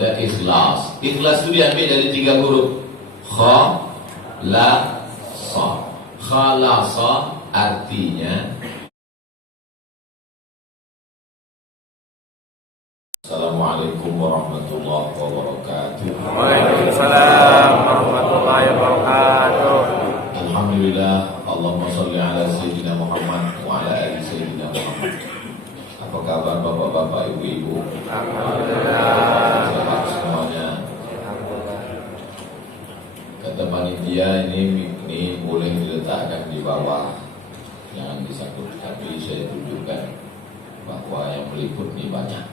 dan ikhlas. Ikhlas itu diambil dari 3 huruf. Kha, la, sa. Khalasa artinya Assalamualaikum warahmatullahi wabarakatuh. Waalaikumsalam warahmatullahi wabarakatuh. Alhamdulillah, Allahumma sholli ala sayyidina Muhammad wa ala ali sayyidina Muhammad. Apa kabar bapak-bapak, ibu-ibu? Alhamdulillah. Selamat semuanya. Kata panitia ini boleh diletakkan di bawah, jangan disangkut. Tapi saya tunjukkan bahwa yang meliput ini banyak.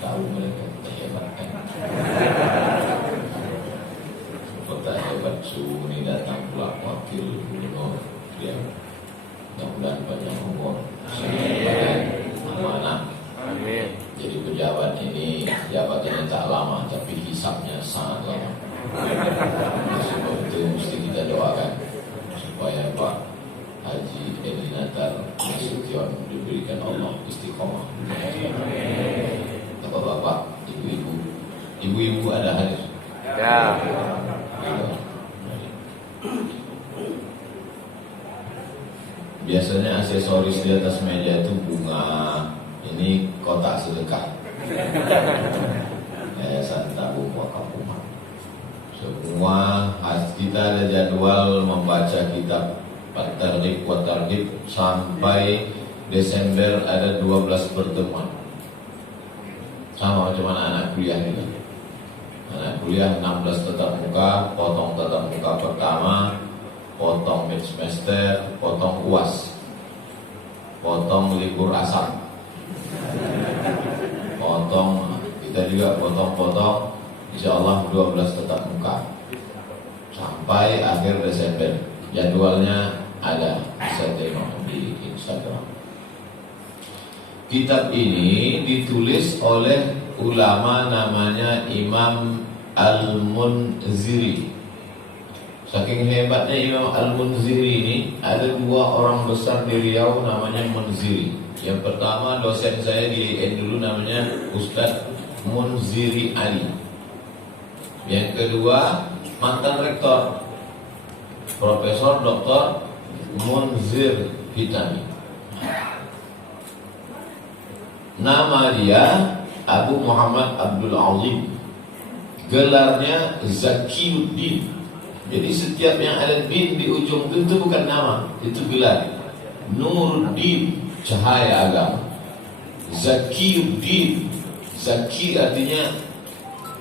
Tahu mereka hebat kan? Kota hebat Suni datang pula wakil gubernur dia. Mudah-mudahan panjang umur, amanah. Amin. Jadi pejabat ini jabatannya tak lama, tapi hisapnya sangat lama. Sebab itu mesti kita doakan supaya Pak Haji Edi Natar Nasution diberikan Allah istiqomah. Bapak-bapak, ibu-ibu ada hadir? Ya. Biasanya aksesoris di atas meja itu bunga, ini kotak sedekah. Yayasan Tabung Wakaf Umat. Semua kita ada jadwal membaca kitab At-Targhib wa Tarhib sampai Desember ada 12 pertemuan. Sama macam anak kuliah juga. Anak kuliah 16 tatap muka, potong tatap muka pertama, potong mid semester, potong UAS, potong libur asal, potong kita juga potong-potong. Insyaallah 12 tatap muka sampai akhir Desember. Jadwalnya ada, bisa tengok di Instagram. Kitab ini ditulis oleh ulama namanya Imam Al-Munziri. Saking hebatnya Imam Al-Munziri ini, ada 2 orang besar di Riau namanya Munziri. Yang pertama dosen saya di IAIN dulu namanya Ustadz Munziri Ali. Yang kedua mantan rektor Profesor Dr. Munzir Hitami. Nama dia Abu Muhammad Abdul Azim. Gelarnya Zakiyuddin. Jadi setiap yang ada din di ujung itu bukan nama, itu gelar. Nuruddin, cahaya agama. Zakiyuddin, Zaki artinya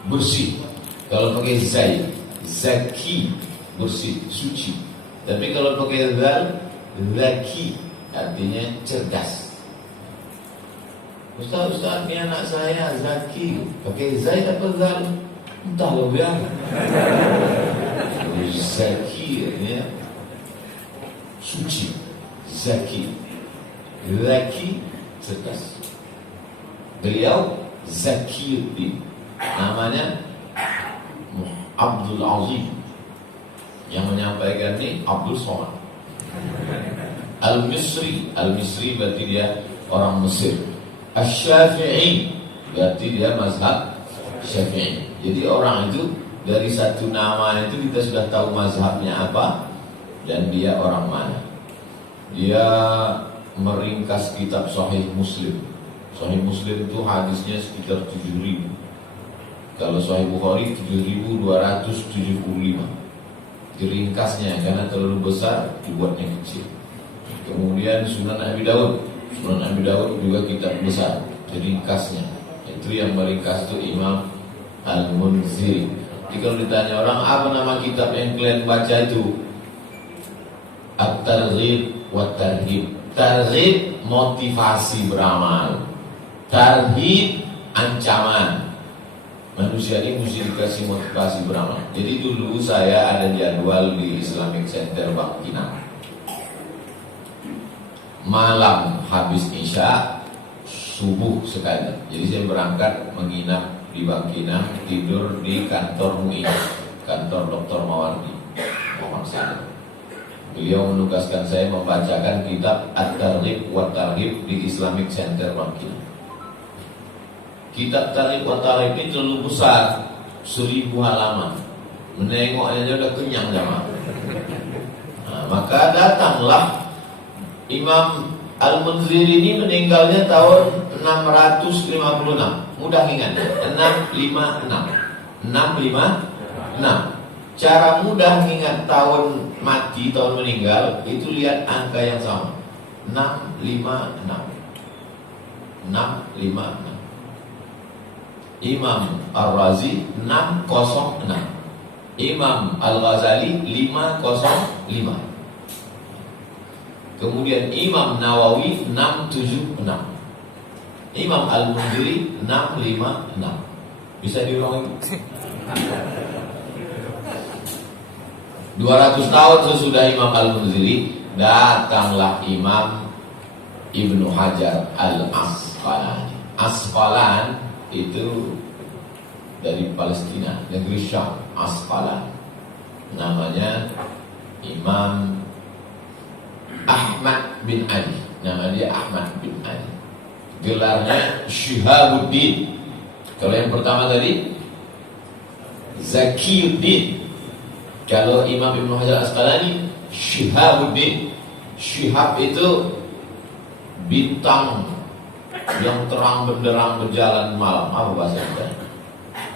bersih. Kalau pakai zai, Zaki, bersih, suci. Tapi kalau pakai zal, Zaki, artinya cerdas. Ustaz, ini anak saya Zaki, pakai zai atau zal? Entah lo biar. Zaki artinya suci, Zaki, Zaki, cerdas. Beliau Zakiyuddin, namanya Abdul Azim. Yang menyampaikan ini Abdul Somad. Al-Misri, Al-Misri berarti dia orang Mesir. Asy-Syafi'i berarti dia mazhab Syafi'i. Jadi orang itu dari satu nama itu kita sudah tahu mazhabnya apa dan dia orang mana. Dia meringkas kitab Sahih Muslim. Sahih Muslim itu hadisnya sekitar 7.000. Kalau Sahih Bukhari 7.275. Diringkasnya karena terlalu besar dibuatnya kecil. Kemudian Sunan Abi Dawud. Sunan Abi Dawud juga kitab besar, diringkasnya. Itu yang meringkas itu Imam Al-Munziri. Jadi kalau ditanya orang apa nama kitab yang kalian baca itu, At-Targhib wa Tarhib. Targhib motivasi beramal, Tarhib ancaman. Manusia ini mesti dikasih motivasi beramal. Jadi dulu saya ada jadwal di Islamic Center Bangkinang. Malam habis Isya, subuh sekali. Jadi saya berangkat menginap di Bangkinang, tidur di kantor MUI, kantor Dr. Mawardi Muhammad Said. Beliau menugaskan saya membacakan kitab At-Targhib wa Tarhib di Islamic Center Bangkinang. Kitab Tarikh wa Tarikh ini terlalu besar, 1000 halaman. Menengoknya aja udah kenyang jamaah. Nah, maka datanglah Imam Al-Munziri ini meninggalnya tahun 656. Mudah ingat, 656. Cara mudah ingat tahun mati, tahun meninggal, itu lihat angka yang sama. 656. Imam Ar-Razi 606. Imam Al-Ghazali 505. Kemudian Imam Nawawi 676. Imam Al-Munziri 656. Bisa diulangi? 200 tahun sesudah Imam Al-Munziri, datanglah Imam Ibnu Hajar Al-Asqalani. Asqalan itu dari Palestina, negeri Syam. Asqalan namanya Imam Ahmad bin Ali. Nama dia Ahmad bin Ali. Gelarnya Syihabuddin. Kalau yang pertama tadi Zakiyuddin. Kalau Imam Ibnu Hajar Asqalani Syihabuddin. Syihab itu bintang yang terang benderang berjalan malam. Apa bahasa Indonesia?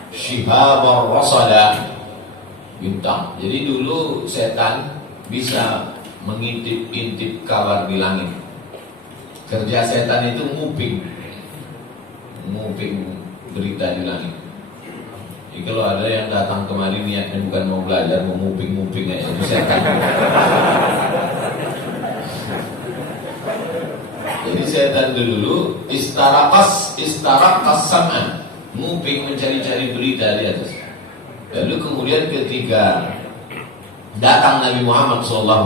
Syihab ar-rasada, bintang. Jadi dulu setan bisa mengintip-intip kabar di langit. Kerja setan itu nguping berita di langit. Jadi kalau ada yang datang kemari niatnya bukan mau belajar, mau nguping aja, itu setan. Jadi setan dulu istarakas sam'an, nguping mencari-cari berita di atas. Lalu kemudian ketika datang Nabi Muhammad SAW,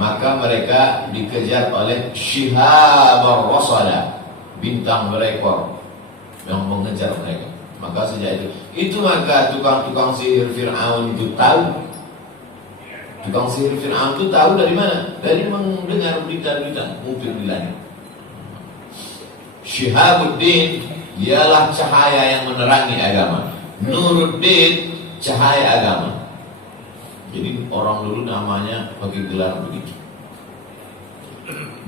maka mereka dikejar oleh Syihab ar-rasada, bintang berekor yang mengejar mereka. Maka sejak itu maka tukang-tukang sihir Fir'aun itu tahu. Tukang sihir Fir'aun itu tahu dari mana? Dari mendengar berita-berita nguping di langit. Syihabuddin dialah cahaya yang menerangi agama. Nuruddin cahaya agama. Jadi orang dulu namanya pakai gelar begitu.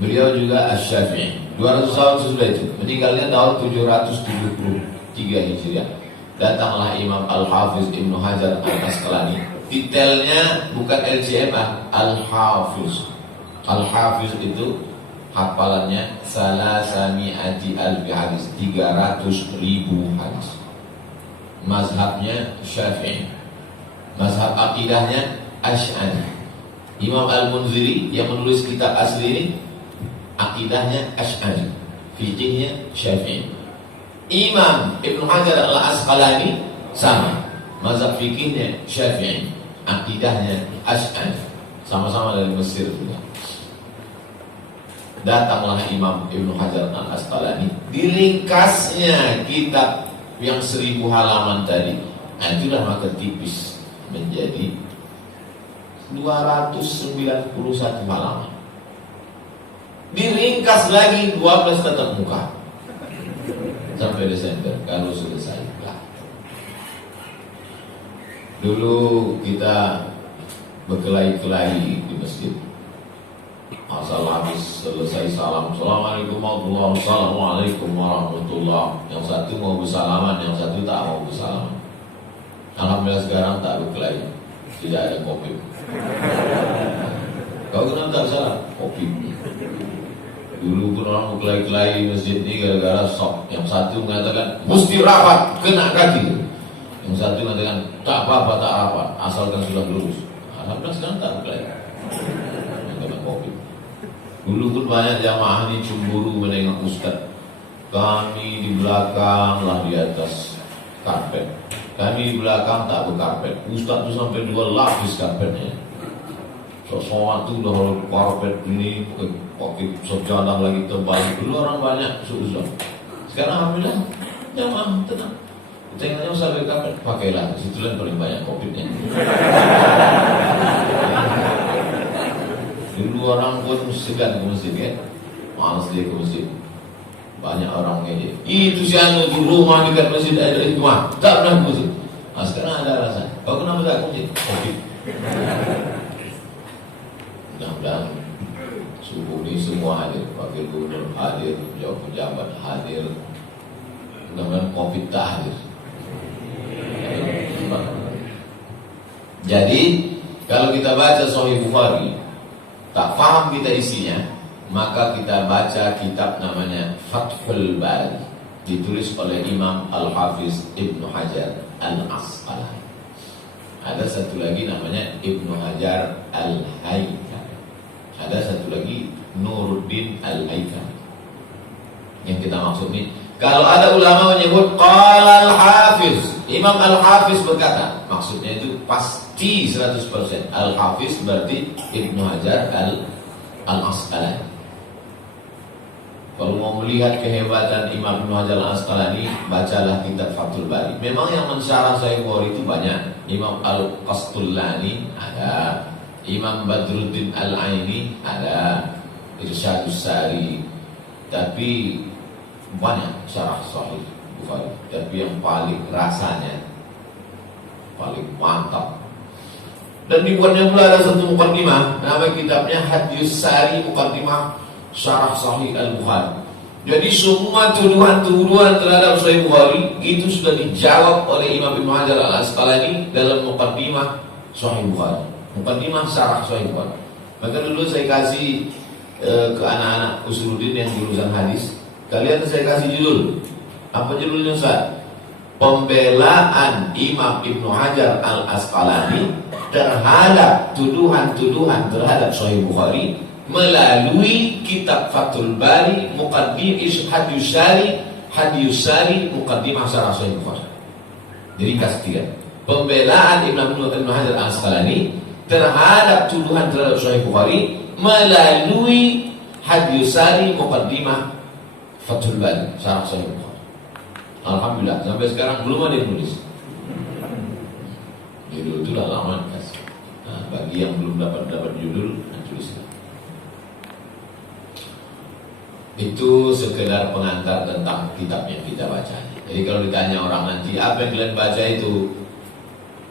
Beliau juga Asy-Syafi'i. 200 tahun sesudah itu, meninggalnya tahun 773 Hijriah. Datanglah Imam Al-Hafiz Ibnu Hajar Al-Asqalani. Detailnya bukan LCMA, Al-Hafiz. Al-Hafiz itu hafalannya salasami'ati alfi hadis, 300.000 hadis. Mazhabnya Syafi'i. Mazhab akidahnya Asy'ari. Imam Al-Munziri yang menulis kitab asli ini akidahnya Asy'ari, fikihnya Syafi'i. Imam Ibnu Hajar Al-Asqalani sama, mazhab fikihnya Syafi'i, akidahnya Asy'ari, sama-sama dari Mesir juga. Datanglah Imam Ibnu Hajar Al-Asqalani, diringkasnya kitab yang 1000 halaman tadi, itulah maka tipis menjadi 291 halaman. Diringkas lagi 12 tatap muka sampai Desember kalau selesai. Dulu kita berkelahi-kelahi di masjid. Asal habis selesai salam, Assalamualaikum warahmatullahi wabarakatuh, Assalamualaikum warahmatullahi. Yang satu mau bersalaman, yang satu tak mau bersalaman. Alhamdulillah sekarang tak berkelahi, tidak ada kopi. Kau kenapa tak salah? Kopi. Dulu pun orang berkelahi-kelahi masjid ini gara-gara sok. Yang satu mengatakan mesti rapat, kena kaki. Yang satu mengatakan tak apa-apa, tak rapat, asalkan sudah lurus. Alhamdulillah sekarang tak berkelahi. Yang kena kopi. Dulu pun banyak jamaah ini cemburu menengok ustaz. Kami di belakang lah di atas karpet. Kami di belakang tak berkarpet. Ustaz tu sampai 2 lapis karpetnya. Soal tu dah karpet ini pakai sejadah lagi tebal. Dulu orang banyak susah. Sekarang alhamdulillah jamaah tenang. Tengoknya sampai karpet pakailah. Situlah paling banyak COVID-nya. Dulu orang pun segan ke masjid kan, malas dia ke masjid. Banyak orang ngejek. Itu si anu di rumah dekat masjid ada rumah. Tak pernah masjid. Nah, sekarang ada alasan. Kau kenapa tak masjid? Covid. Mudah-mudahan subuh ini semua hadir. Wakil gubernur hadir, pejabat hadir. Mudah-mudahan Covid tak hadir. Jadi kalau kita baca Sahih Bukhari, tak faham kita isinya, maka kita baca kitab namanya Fathul Bari, ditulis oleh Imam Al-Hafiz Ibnu Hajar Al-Asqalani. Ada satu lagi namanya Ibnu Hajar Al-Haythami. Ada satu lagi Nuruddin Al-Haythami. Yang kita maksud ini, kalau ada ulama menyebut qala Al-Hafiz, Imam Al-Hafiz berkata, maksudnya itu pasti 100%. Al-Hafiz berarti Ibnu Hajar Al-Asqalani. Kalau mau melihat kehebatan Imam Ibnu Hajar Al-Asqalani, bacalah kitab Fathul Bari. Memang yang mensyarah Sahih Bukhari itu banyak. Imam Al-Qastullani ada, Imam Badruddin Al-Aini ada, Irsyadus Sari. Tapi banyak syarah Sahih Bukhari. Tapi yang paling rasanya, paling mantap, dan dibuatnya pula ada satu muqaddimah, nama kitabnya Hadis Sari Muqaddimah Syarah Sahih Al-Bukhari. Jadi semua tuduhan-tuduhan terhadap Sahih Bukhari itu sudah dijawab oleh Imam Ibnu Hajar Al-Asqalani dalam muqaddimah Sahih Bukhari, muqaddimah Syarah Sahih Bukhari. Maka dulu saya kasih ke anak-anak Usuluddin yang jurusan hadis, kalian saya kasih judul. Apa judulnya Ustaz? Pembelaan Imam Ibnu Hajar Al-Asqalani terhadap tuduhan-tuduhan terhadap Sahih Bukhari melalui kitab Fathul Bari Muqaddimah Hadis Sari Muqaddimah Syarah Sahih Bukhari. Jadi kasih tiga. Pembelaan Imam Ibnu Hajar Al-Asqalani terhadap tuduhan terhadap Sahih Bukhari melalui Hadis Sari Muqaddimah Fathul Bari Syarah Sahih Bukhari. Alhamdulillah sampai sekarang belum ada yang nulis. Judul itu dah lama dikasih. Nah, bagi yang belum dapat judul, tulislah. Itu sekedar pengantar tentang kitab yang kita baca. Jadi kalau ditanya orang nanti apa yang kalian baca itu,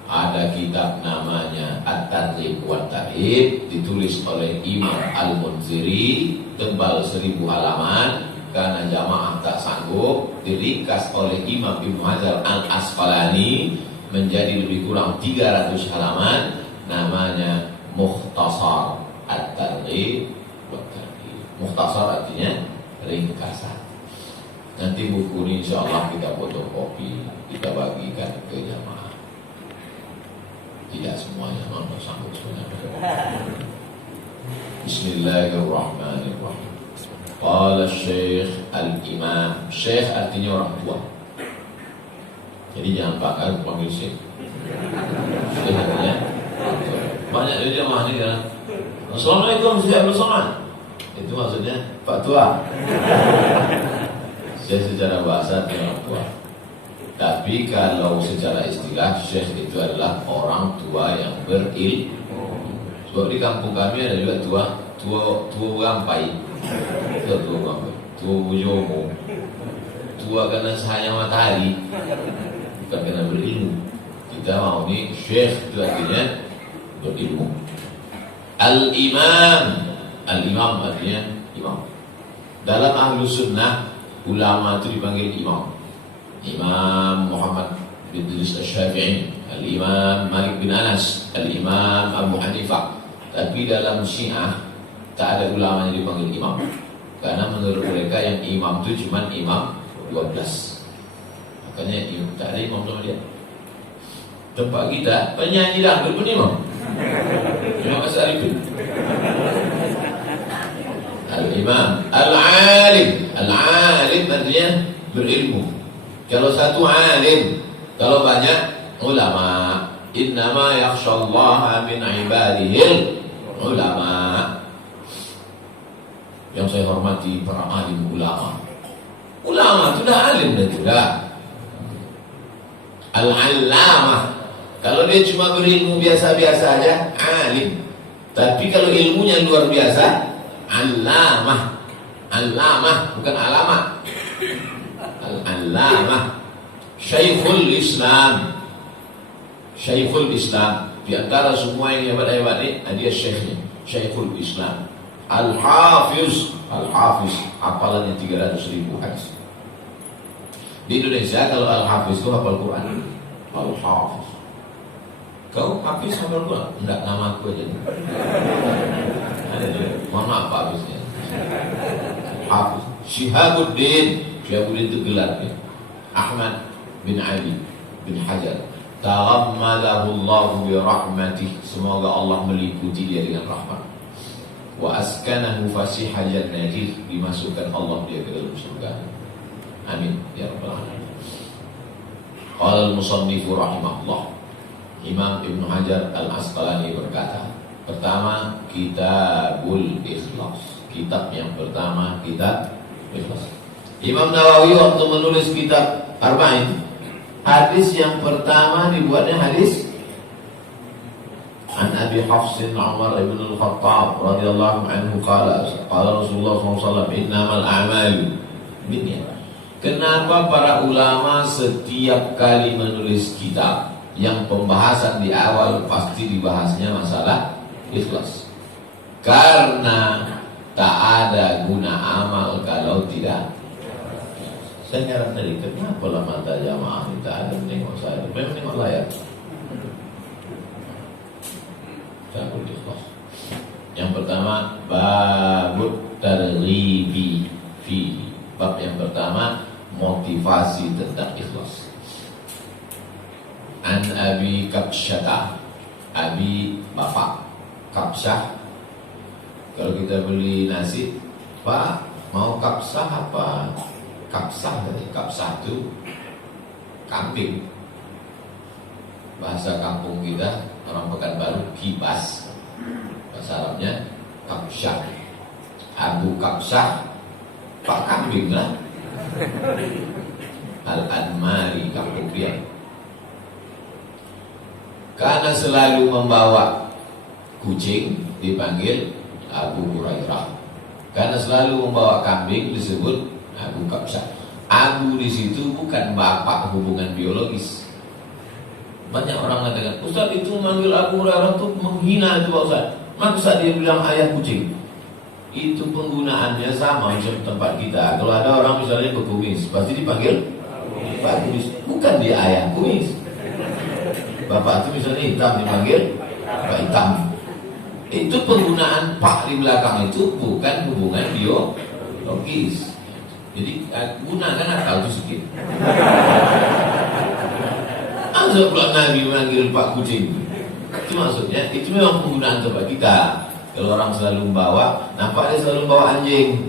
ada kitab namanya At-Targhib wa Tarhib, ditulis oleh Imam Al-Munziri, tebal 1000 halaman. Karena jamaah tak sanggup, diringkas oleh Imam Ibnu Hajar Al-Asqalani menjadi lebih kurang 300 halaman. Namanya Mukhtasar At-Targhib wa Tarhib. Mukhtasar artinya ringkasan. Nanti buku ini insyaallah kita fotokopi, kita bagikan ke jamaah. Tidak semuanya mampu sanggup sebenarnya. Bismillahirrahmanirrahim. Qala Syekh Al-Imam. Syekh artinya orang tua. Jadi jangan panggil Syekh. Syekh artinya banyak dari jamaah ini kan. Assalamualaikum Syekh Abdul Somad. Itu maksudnya Pak Tua. Syekh secara bahasa artinya orang tua. Tapi kalau secara istilah Syekh itu adalah orang tua yang berilmu. Sebab di kampung kami ada juga tua rampai. Tua bujomo, tua karena cahaya matahari, bukan karena berilmu. Kita mau ini Syekh itu artinya berilmu. Al-Imam artinya imam. Dalam ahlu sunnah, ulama itu dipanggil imam. Imam Muhammad bin Idris Asy-Syafi'i, Al-Imam Malik bin Anas, Al-Imam Abu Hanifah. Tapi dalam Syiah tak ada ulama yang dipanggil imam. Karena menurut mereka yang imam itu cuma imam 12. Makanya tak ada imam sama dia. Tempat kita penyanyi dangdut pun imam. Imam As-Arifin. Al-Imam Al-Alim. Al-Alim artinya berilmu. Kalau satu alim, kalau banyak ulama. Innama yakhshallaha min ibadihil ulama. Yang saya hormati para alim ulama. Ulama itu dah alim dan juga al-allamah. Kalau dia cuma berilmu biasa-biasa aja, alim. Tapi kalau ilmunya luar biasa, allamah. Allamah bukan alamat. Al-Allamah Syekhul Islam. Syekhul Islam. Di antara semua yang hebat-hebat ini, dia syekhnya, Syekhul Islam. Al-Hafiz. Al-Hafiz, hafalannya 300.000 hadis. Di Indonesia kalau Al-Hafiz itu hafal Quran. Al-Hafiz. Kau Hafiz hafal Quran? Enggak, nama aku aja. Mohon maaf Pak Hafiznya. Hafiz. Syihabuddin. Syihabuddin itu gelarnya. Ahmad bin Ali bin Hajar. Taghammadahu Allah bi rahmatih. Semoga Allah meliputi dia dengan rahmat. Wa askanahu fasiha jannatih. Dimasukkan Allah dia ke dalam surga. Amin ya rabbal alamin. Qala al-musannif rahimahullah. Imam Ibnu Hajar Al-Asqalani berkata, pertama, Kitabul Ikhlas. Kitab yang pertama, Kitab Ikhlas. Imam Nawawi waktu menulis kitab Arba'in, hadis yang pertama dibuatnya hadis An Abi Hafsin Umar ibn al-Khattab radhiyallahu anhu qala Rasulullah SAW innamal a'malu binniyat. Kenapa para ulama setiap kali menulis kitab yang pembahasan di awal pasti dibahasnya masalah ikhlas? Karena tak ada guna amal kalau tidak. Saya nyaran tadi, kenapa lah mata jamaah ini tak ada menengok saya? Memang tengok layar. Saya berikhlas. Yang pertama, babut targhibi fihi. Bab yang pertama, motivasi tentang ikhlas. An Abi Kabsyah. Abi bapak, Kabsyah. Kalau kita beli nasi, Pak, mau kabsah apa? Kabsah tadi. Kabsah itu kambing. Bahasa kampung kita, orang Pekanbaru, kibas. Bahasa Arabnya Kabsyah. Abu Kabsyah, Pak kambing lah. Al-Anmari, kampung dia. Karena selalu membawa kucing dipanggil Abu Hurairah. Karena selalu membawa kambing disebut Abu Kabsyah. Abu di situ bukan bapak hubungan biologis. Banyak orang mengatakan, Ustaz itu manggil Abu Hurairah itu menghina itu Pak Ustaz. Masa dia bilang ayah kucing? Itu penggunaannya sama macam tempat kita. Kalau ada orang misalnya berkumis, pasti dipanggil Pak Kumis. Bukan dia ayah kumis. Bapak itu misalnya hitam dipanggil Pak Hitam. Itu penggunaan Pak di belakang itu bukan hubungan biologis. Jadi gunakan akal itu sedikit. Azab Nabi manggil Pak Kucing. Itu maksudnya, itu memang penggunaan tempat kita. Kalau orang selalu membawa, nampak dia selalu bawa anjing.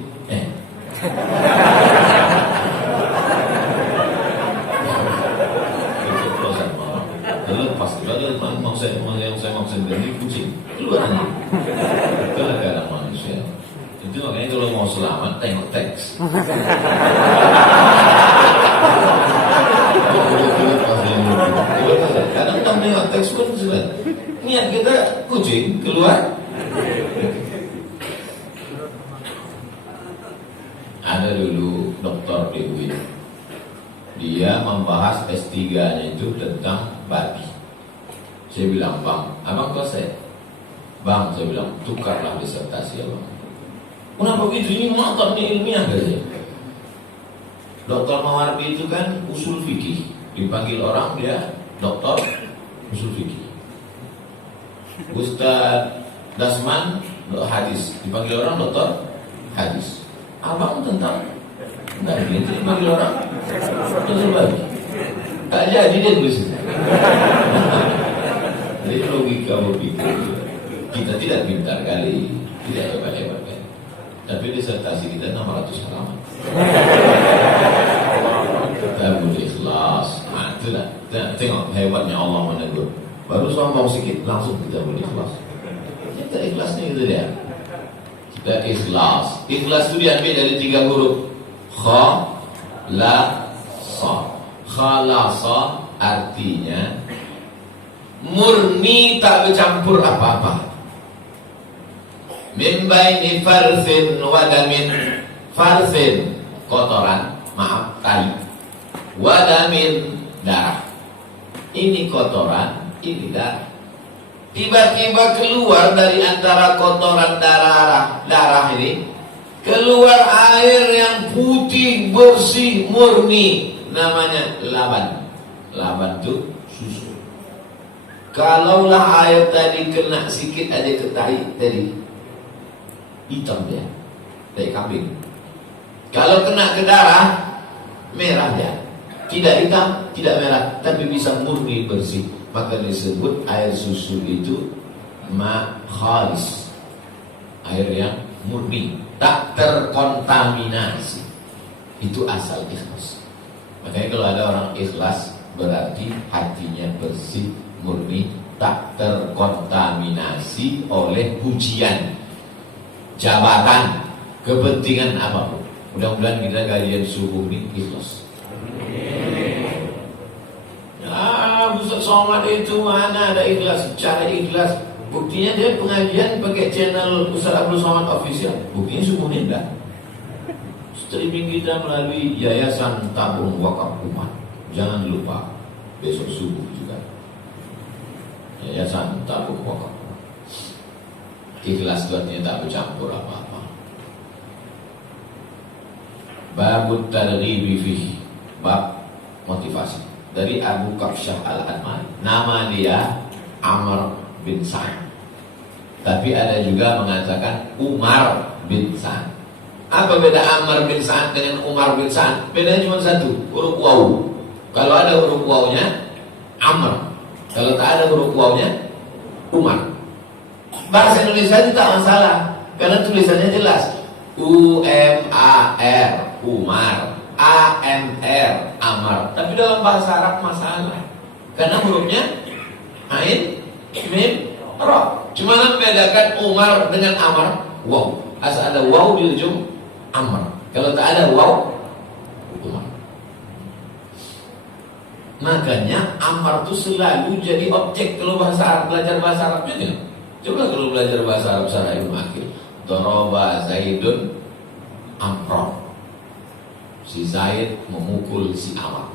Lepas itu mau saya maksud dari kucing keluar anjing. Itulah keadaan manusia. Itu makanya kalau mau selamat tengok teks. Kadang tak tengok teks pun sudah. Niat kita kucing keluar. Ada dulu dokter di UIN. Dia membahas S3-nya itu tentang babi. Saya bilang, Bang, abang kuasa? Bang, saya bilang, tukarlah disertasi abang. Kenapa begitu? Ini mantap nih ilmiah katanya. Dokter Mawardi itu kan usul fikih. Dipanggil orang dia dokter usul fikih. Ustaz Dasman hadis. Dipanggil orang dokter hadis. Abang tentang enggak gitu dipanggil orang dokter babi. Tak jadi dia tulis. Jadi logika berpikir kita tidak pintar kali, tidak hebat-hebat kali. Tapi disertasi kita 600 halaman. Kitabul Ikhlas. Nah, itulah. Tengok hebatnya Allah menegur. Baru sombong sedikit langsung Kitabul Ikhlas. Kita ikhlasnya itu dia. Kita ikhlas. Ikhlas itu diambil dari 3 huruf. Kha, la, sa. Khalasa artinya murni, tak bercampur apa-apa. Min baini farthin wa damin. Farthin kotoran, maaf, tai. wadamin, darah. Ini kotoran, ini darah. Tiba-tiba keluar dari antara kotoran darah ini, keluar air yang putih, bersih, murni, namanya laban. Laban itu susu. Kalaulah air tadi kena sikit aja ke tahi tadi, hitam dia, tahi kambing. Kalau kena ke darah, merah dia. Tidak hitam, tidak merah, tapi bisa murni, bersih. Maka disebut air susu itu ma khalis, air yang murni, tak terkontaminasi. Itu asal ikhlas. Makanya kalau ada orang ikhlas, berarti hatinya bersih, murni, tak terkontaminasi oleh pujian, jabatan, kepentingan apapun. Mudah-mudahan kita kajian subuh ini ikhlas. Ustaz Somad itu mana ada ikhlas, cara ikhlas. Buktinya dia pengajian pakai channel Ustaz Abdul Somad Official. Buktinya semuanya enggak. Streaming kita melalui Yayasan Tabung Wakaf Umat. Jangan lupa besok subuh juga. Yayasan Tabung Wakaf Umat. Ikhlas itu artinya tak bercampur apa-apa. Babut targhibi fihi, bab motivasi. Dari Abu Kabsyah Al-Admani. Nama dia Amr bin Sa'ad. Tapi ada juga mengatakan Umar bin Sa'ad. Apa beda Amr bin Sa'ad dengan Umar bin Sa'ad? Bedanya cuma satu, huruf waw. Kalau ada huruf wawnya Amr, kalau tak ada huruf wawnya Umar. Bahasa Indonesia itu tak masalah, karena tulisannya jelas. U-M-A-R, Umar. A-M-R, Amar. Tapi dalam bahasa Arab masalah, karena hurufnya Ain, Mim, Ra. Cuma membedakan Umar dengan Amar, waw. Asal ada waw di ujung Amar. Kalau tak ada waw, Umar. Makanya Amar itu selalu jadi objek kalau bahasa Arab, belajar bahasa Arabnya tidak. Coba kalau belajar bahasa Arab secara ilmu akhir. Daraba Zaidun Amron. Si Zaid memukul si Amr.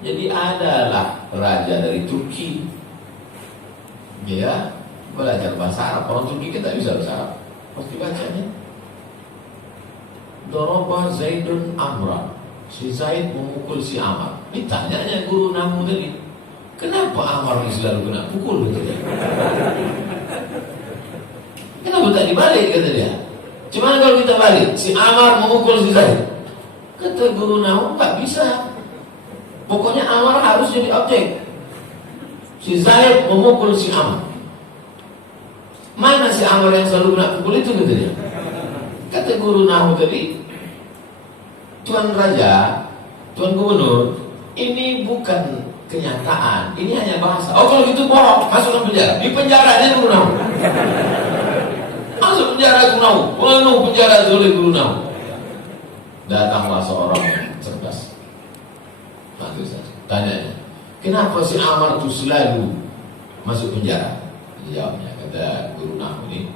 Jadi adalah raja dari Turki, dia belajar bahasa Arab. Orang Turki kita bisa bahasa Arab, pasti bacanya Daraba Zaidun Amran. Si Zaid memukul si Amr. Ditanyanya guru namu tadi, kenapa Amr ini selalu kena pukul? Kata dia. Kenapa tak dibalik? Kata dia. Cuma kalau kita balik, si Amr memukul si Zaid. Kata guru nahu, tak bisa. Pokoknya Amar harus jadi objek. Si Zaid memukul si Amar. Mana si Amar yang selalu kena pukul itu? Kata dia. Kata guru nahu tadi, Tuan Raja, Tuan Gubernur, ini bukan kenyataan, ini hanya bahasa. Oh kalau gitu bohong, masukkan penjara. Di penjaranya guru nahu. Masuk penjara guru nahu. Penuh penjara oleh guru nahu. Datanglah seorang yang cerdas. Tanya, kenapa si Amar itu selalu masuk penjara? Jawabnya, kata guru nahu ini,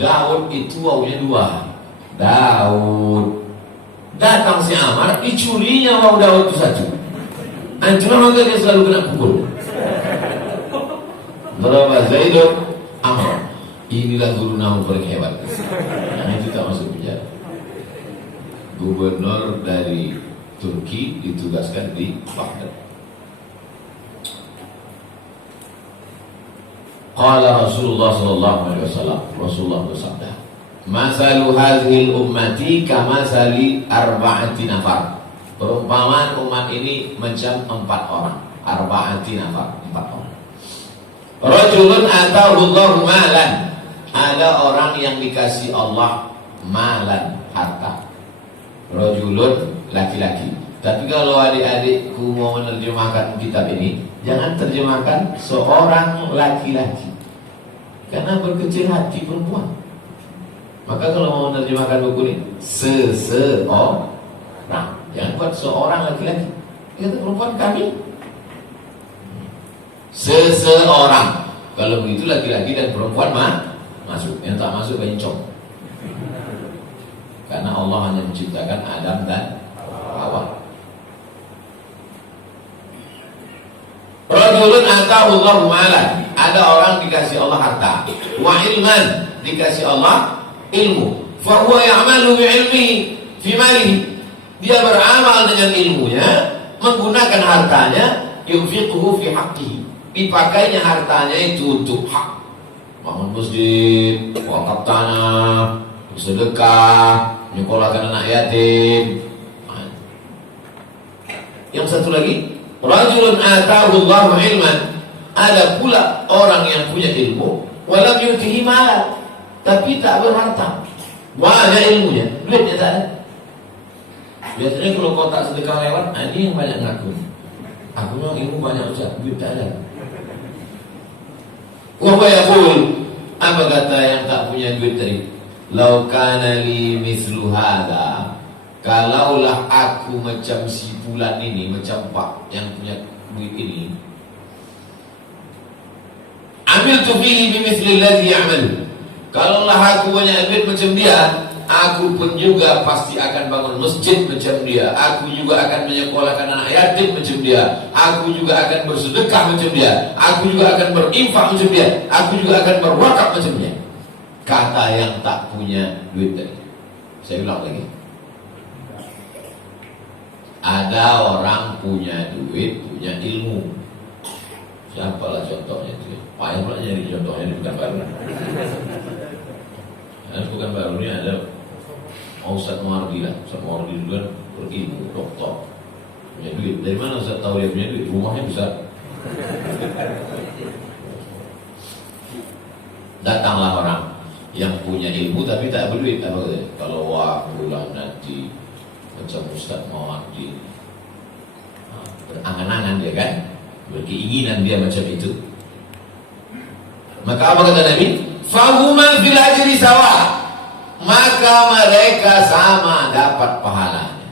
Daud itu wawunya dua. Daud. Datang si Amar, dicurinya wawu Daud itu satu. Cuma maka dia selalu kena pukul. Berapa Zaidun Amr. Inilah guru nahu paling hebat. Nah, itu tak masuk penjara. Gubernur dari Turki ditugaskan di Baghdad. Qala Rasulullah sallallahu alaihi wasallam, Rasulullah bersabda, "Masalu hadhil ummati kamasali arba'ati nafar." Perumpamaan umat ini macam 4 orang. Arba'ati nafar, 4 orang. Rajulun atahu Allahu malan. Ada orang yang dikasih Allah malan, harta. Rajulun, laki-laki. Tapi kalau adik-adikku mau menerjemahkan kitab ini, jangan terjemahkan seorang laki-laki, karena berkecil hati perempuan. Maka kalau mau menerjemahkan buku ini, seseorang, jangan buat seorang laki-laki. Kata perempuan kami, seseorang. Kalau begitu laki-laki dan perempuan masuk. Yang tak masuk bencong. Karena Allah hanya menciptakan Adam dan Hawa. Rajulun atahu Allahu malan, ada orang dikasih Allah harta, wa ilman, dikasih Allah ilmu, fa huwa ya'malu bi ilmihi fi malihi, dia beramal dengan ilmunya, menggunakan hartanya, yunfiquhu fi haqqihi, dipakainya hartanya itu untuk hak, bangun masjid, wakaf tanah, sedekah, menyekolahkan anak yatim. Yang satu lagi, rajulun atahu Allahu ilman, ada pula orang yang punya ilmu, walam yutihi malan, tapi tak berharta, banyak ilmunya, duitnya tak ada. Biasanya kalau kau tak sedekah lewat, ini yang banyak ngaku, aku memang ilmu banyak ustaz, duit tak ada. Wa yaqul, apa kata yang tak punya duit tadi? Lau kana li mithlu hadza, kalaulah aku macam si fulan ini, macam Pak yang punya duit ini, amiltu fihi bimithli alladhi ya'mal, kalaulah aku punya duit macam dia, aku pun juga pasti akan bangun masjid macam dia, aku juga akan menyekolahkan anak yatim macam dia, aku juga akan bersedekah macam dia, aku juga akan berinfak macam dia, aku juga akan berwakaf macam dia. Kata yang tak punya duit tadi. Saya ulang lagi. Ada orang punya duit, punya ilmu. Siapalah contohnya itu? Payah pula nyari contohnya di Pekanbaru. Karena Pekanbaru ini ada Ustaz Muardi lah. Ustaz Muardi dulu kan berilmu, doktor, punya duit. Dari mana Ustaz tahu dia punya duit? Rumahnya besar. Datanglah orang yang punya ilmu tapi tak berduit. Apa kata? Kalau aku lah nanti macam Ustaz Muardi, berangan-angan dia kan, berkeinginan dia macam itu. Maka apa kata Nabi? Fahuma fil ajri sawa, maka mereka sama dapat pahalanya.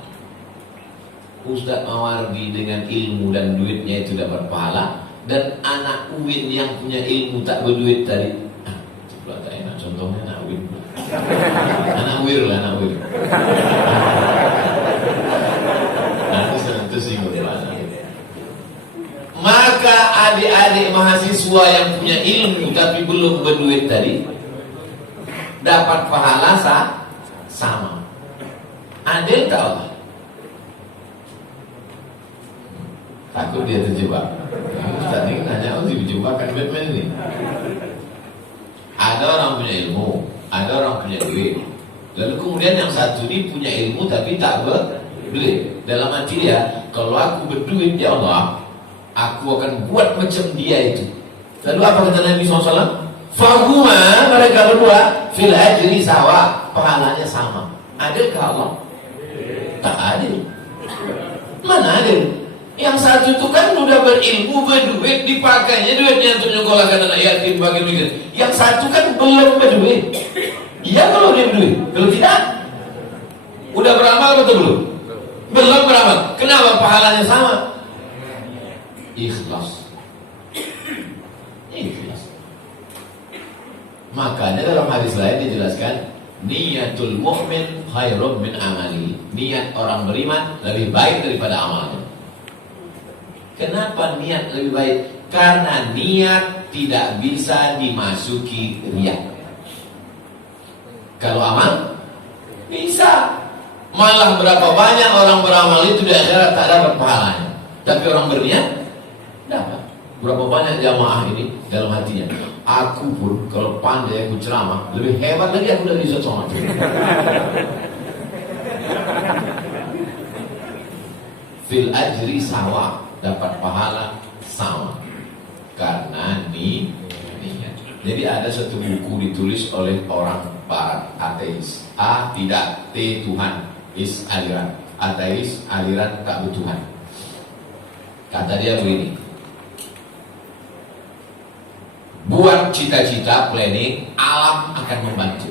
Ustaz Mawardi dengan ilmu dan duitnya itu dapat pahala, dan anak Uwin yang punya ilmu tak berduit tadi, itu pula tak enak contohnya anak Uwin. Anak Wir lah, anak Wir. Nanti sentuh singgung mana. Maka adik-adik mahasiswa yang punya ilmu tapi belum berduit tadi dapat pahala sama. Adil tak Allah? Takut dia terjebak. Ustaz ini nanya, dijebakkan Batman ini. Ada orang punya ilmu, ada orang punya duit. Lalu kemudian yang satu ini punya ilmu tapi tak berduit. Dalam hati dia, kalau aku berduit ya Allah, aku akan buat macam dia itu. Lalu apa kata Nabi SAW? Fahuma, mereka berdua fil ajri sawa, pahalanya sama. Adilkah Allah? Tak adil. Mana adil? Yang satu itu kan sudah berilmu, berduit, dipakainya duitnya untuk nyekolahkan anak yatim bagi begitu. Yang satu kan belum berduit. Iya kalau dia berduit, kalau tidak, udah beramal betul belum? Belum beramal. Kenapa pahalanya sama? Ikhlas. Ikhlas. Makanya dalam hadis lain dijelaskan, niyatul mu'min khairun min amali. Niat orang beriman lebih baik daripada amalnya. Kenapa niat lebih baik? Karena niat tidak bisa dimasuki riya. Kalau amal bisa. Malah berapa banyak orang beramal itu di akhirat tak dapat pahalanya. Tapi orang berniat dapat. Berapa banyak jamaah ini dalam hatinya, aku pun kalau pandai aku ceramah, lebih hebat lagi aku dari Ustaz Somad. Fil ajri sawa, dapat pahala sama. Karena niat. Jadi ada satu buku ditulis oleh orang barat, ateis. A tidak, T Tuhan, is aliran. Ateis, aliran tak bertuhan. Kata dia begini, buat cita-cita, planning, alam akan membantu.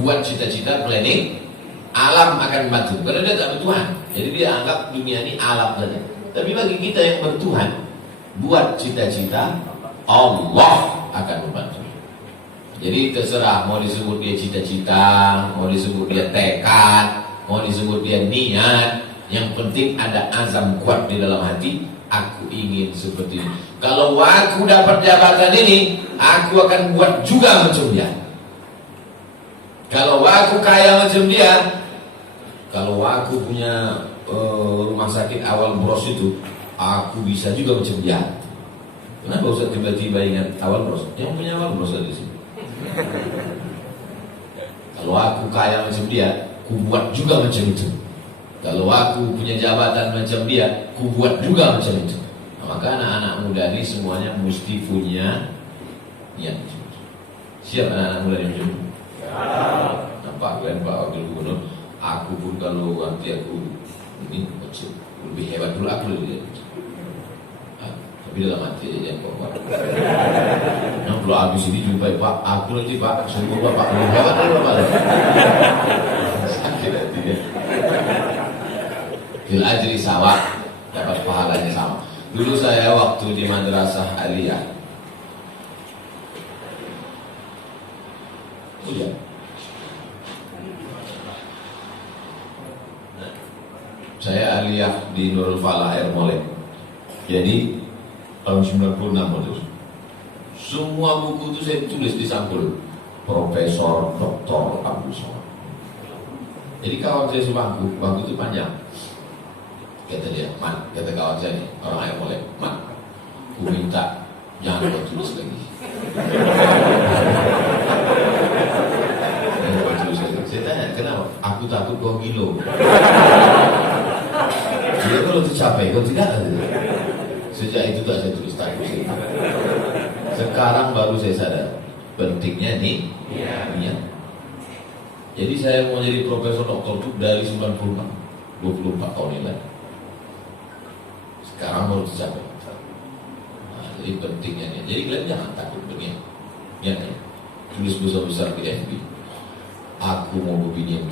Buat cita-cita, planning, alam akan membantu. Karena dia tak bertuhan, jadi dia anggap dunia ini alam saja. Tapi bagi kita yang bertuhan, buat cita-cita, Allah akan membantu. Jadi terserah mau disebut dia cita-cita, mau disebut dia tekad, mau disebut dia niat. Yang penting ada azam kuat di dalam hati. Aku ingin seperti ini. Kalau aku dapat jabatan ini, aku akan buat juga macam dia. Kalau aku kaya macam dia, kalau aku punya rumah sakit awal bros itu, aku bisa juga macam dia. Kenapa Ustaz tiba-tiba ingat awal bros? Yang punya awal bros di sini. Kalau aku kaya macam dia, ku buat juga macam itu. Kalau aku punya jabatan macam dia, ku buat juga macam itu. Nah, maka anak-anak muda ini semuanya mesti punya niat. Siap anak-anak muda ini? Nampak kan Pak Wakil Gubernur? Aku pun kalau nanti aku ini macam lebih hebat dulu aku lebih. Tapi dalam hati aja jangan kuat. Yang perlu habis ini jumpai Pak, aku nanti Pak, sungguh Pak lebih hebat dari Bapak. Sakit hati dia. Bil ajri sawa, dapat pahalanya sama. Dulu saya waktu di madrasah aliyah. Iya. Saya aliyah di Nurul Falah Air Molek. Jadi tahun 96 itu. Semua buku itu saya tulis di sampul Profesor Dr. Abdul Somad. Jadi kawan saya sebangku, bangku itu panjang. Kata dia, Man, kata kawan saya nih, orang Air Molek, Man, aku minta jangan kau tulis lagi. Saya tanya, kenapa? Aku takut kau gilo. Dia kalau tercapai, kau tidak ada. Sejak itu tak saya tulis takut. Sekarang baru saya sadar pentingnya nih niat. Jadi saya mau jadi profesor doktor itu dari 96, 24 tahun ini lagi. Sekarang baru tercapai. Nah, jadi pentingnya niat. Jadi kalian jangan takut berniat. Niatnya tulis besar-besar di FB. Aku mau berbini 4.